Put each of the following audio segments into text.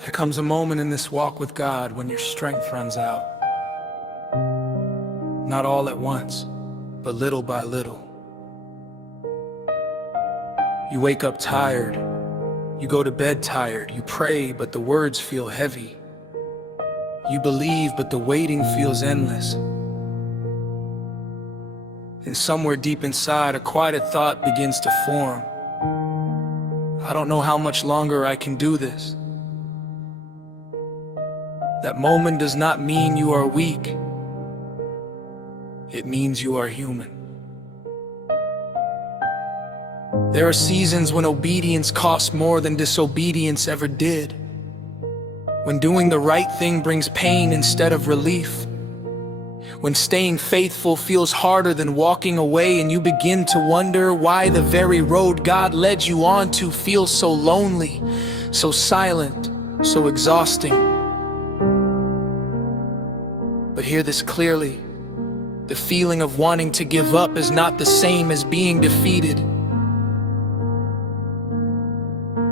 There comes a moment in this walk with God when your strength runs out. Not all at once, but little by little. You wake up tired, you go to bed tired, you pray but the words feel heavy. You believe but the waiting feels endless. And somewhere deep inside, a quieted thought begins to form. I don't know how much longer I can do this. That moment does not mean you are weak. It means you are human. There are seasons when obedience costs more than disobedience ever did. When doing the right thing brings pain instead of relief. When staying faithful feels harder than walking away, and you begin to wonder why the very road God led you onto feels so lonely, so silent, so exhausting. But hear this clearly. The feeling of wanting to give up is not the same as being defeated.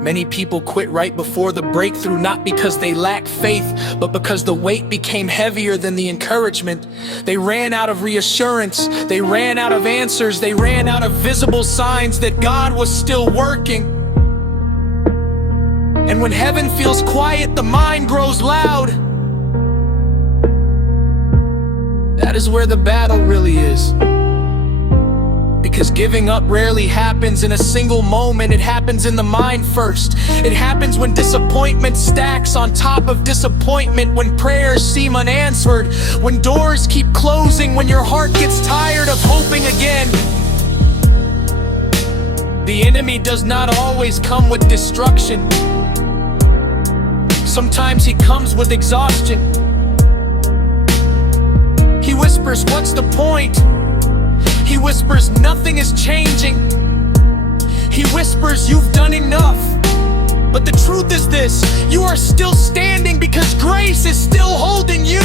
Many people quit right before the breakthrough, not because they lack faith, but because the weight became heavier than the encouragement. They ran out of reassurance, they ran out of answers, they ran out of visible signs that God was still working. And when heaven feels quiet, the mind grows loud. That is where the battle really is. Because giving up rarely happens in a single moment. It happens in the mind first. It happens when disappointment stacks on top of disappointment, when prayers seem unanswered, when doors keep closing, when your heart gets tired of hoping again. The enemy does not always come with destruction. Sometimes he comes with exhaustion. He whispers, "What's the point?" He whispers, "Nothing is changing." He whispers, "You've done enough." But the truth is this: you are still standing because grace is still holding you.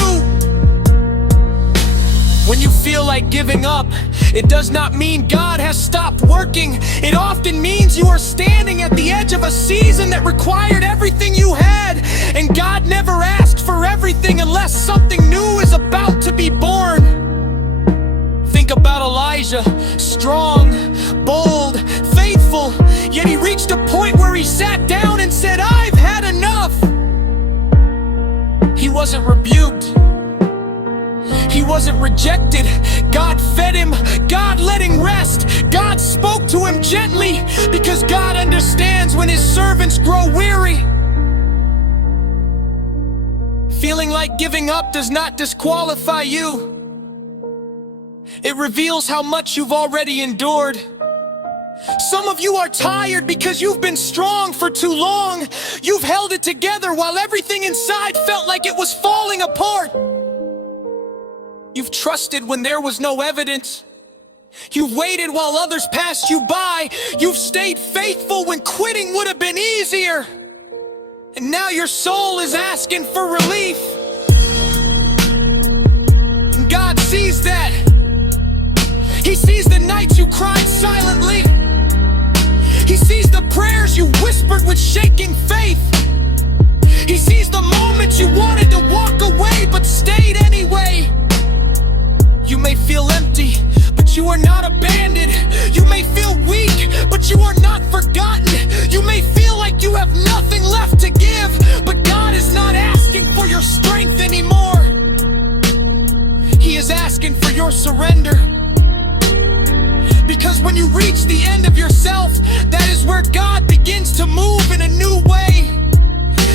When you feel like giving up, it does not mean God has stopped working. It often means you are standing at the edge of a season that required everything you had. And God never asked for everything unless something new is about to be born. Think about Elijah, strong, bold, faithful, yet he reached a point where he sat down and said, "I've had enough." He wasn't rebuked. He wasn't rejected. God fed him. God let him rest. God spoke to him gently, because God understands when his servants grow weary. Feeling like giving up does not disqualify you. It reveals how much you've already endured. Some of you are tired because you've been strong for too long. You've held it together while everything inside felt like it was falling apart. You've trusted when there was no evidence. You've waited while others passed you by. You've stayed faithful when quitting would have been easier. And now your soul is asking for relief. And God sees that. He sees the nights you cried silently. He sees the prayers you whispered with shaking faith. He sees the moments you wanted to walk away but stayed anyway. You may feel empty, but you are not abandoned. You may feel weak, but you are not forgotten. You may feel like you have nothing left to give, but God is not asking for your strength anymore. He is asking for your surrender. Because when you reach the end of yourself, that is where God begins to move in a new way.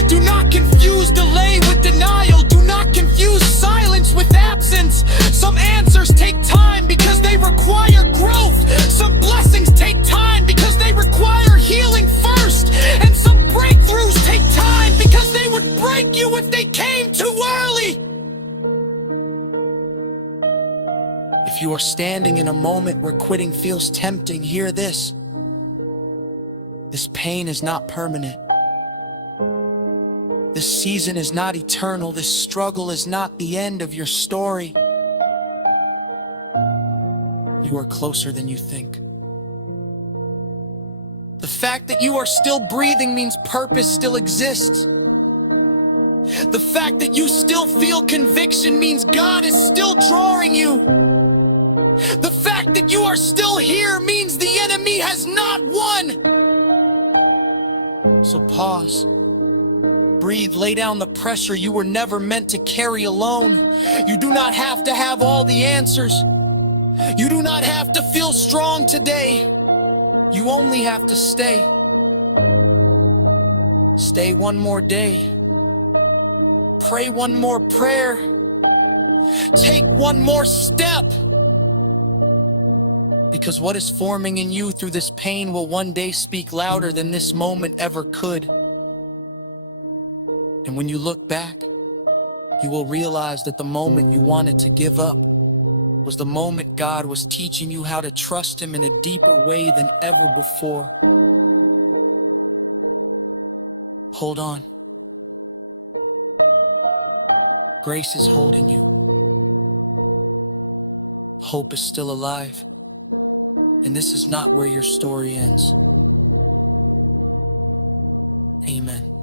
Do not confuse delay with denial. Do not confuse silence with absence. Some answers take time because they require growth. Some blessings take time because they require healing first. And some breakthroughs take time because they would break you if they came too early. If you are standing in a moment where quitting feels tempting, hear this. This pain is not permanent. This season is not eternal. This struggle is not the end of your story. You are closer than you think. The fact that you are still breathing means purpose still exists. The fact that you still feel conviction means God is still drawing you. The fact that you are still here means the enemy has not won. So pause. Breathe, lay down the pressure you were never meant to carry alone. You do not have to have all the answers. You do not have to feel strong today. You only have to stay. Stay one more day. Pray one more prayer. Take one more step. Because what is forming in you through this pain will one day speak louder than this moment ever could. And when you look back, you will realize that the moment you wanted to give up was the moment God was teaching you how to trust Him in a deeper way than ever before. Hold on. Grace is holding you. Hope is still alive. And this is not where your story ends. Amen.